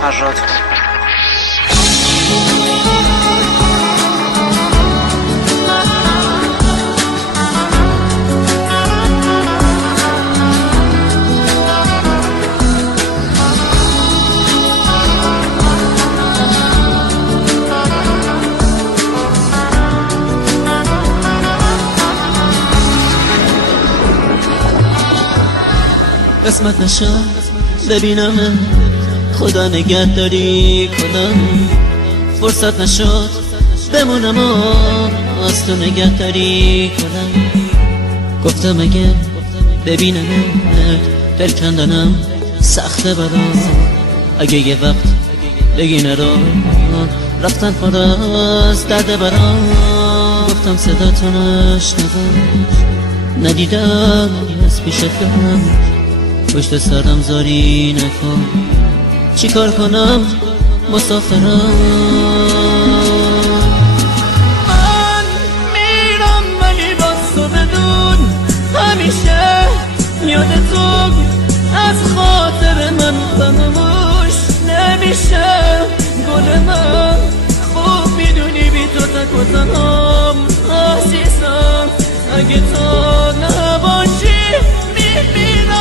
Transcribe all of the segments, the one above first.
فراد. قسمت نشد ببینم خدا نگهداری کنم، فرصت نشد بمونم و از تو نگهداری کنم. گفتم اگه ببینمت دل کندنم سخته برام، اگه یه وقت بگی نرو رفتن پر از درد برام. گفتم صدا تو نشنوم، ندیدم از پیشت برم، پشت سرم زاری نکن، چی کار کنم مسافرم. من میرم ولی باز تو بدون همیشه یاد تو از خاطر من فراموش نمیشه. گل من خوب میدونی بی تو تک و تنهام عزیزم، اگه تو نباشی میمیرم.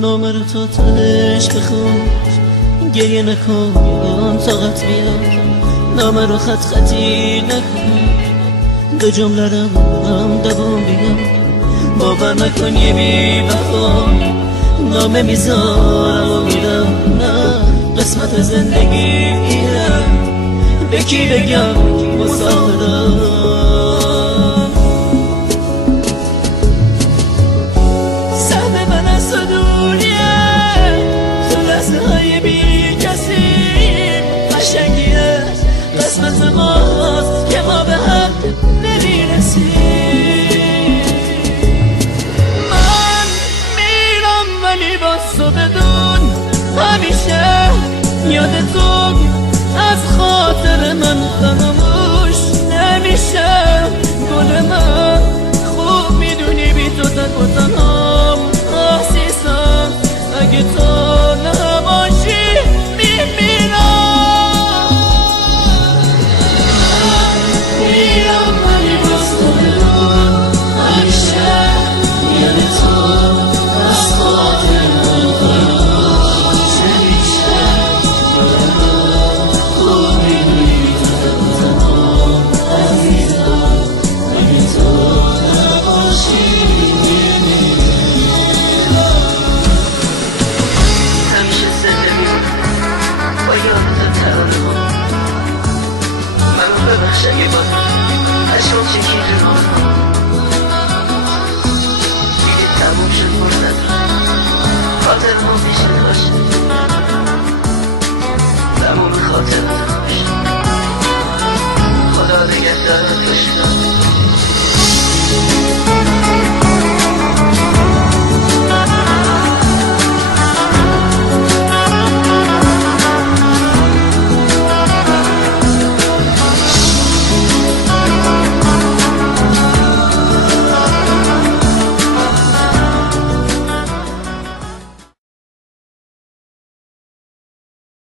نامه رو تا تش بخون، گریه نکن طاقت بیار، نامه رو خط خطی نکن، دو جمله رو هم دوام بیار. باور نکن یه بی وفا نامه میذارم و میرم، نه قسمت زندگیه به کی بگم مسافرم. قسمت ماست که ما به هم نمیرسیم. من میرم ولی باز تو بدون همیشه یاد تو از خاطر من فراموش نمیشه. گل من خوب میدونی بی تو تک و تنهام عزیزم، اگه تو نباشی میمیرم. منو ببخش اگه با اشکام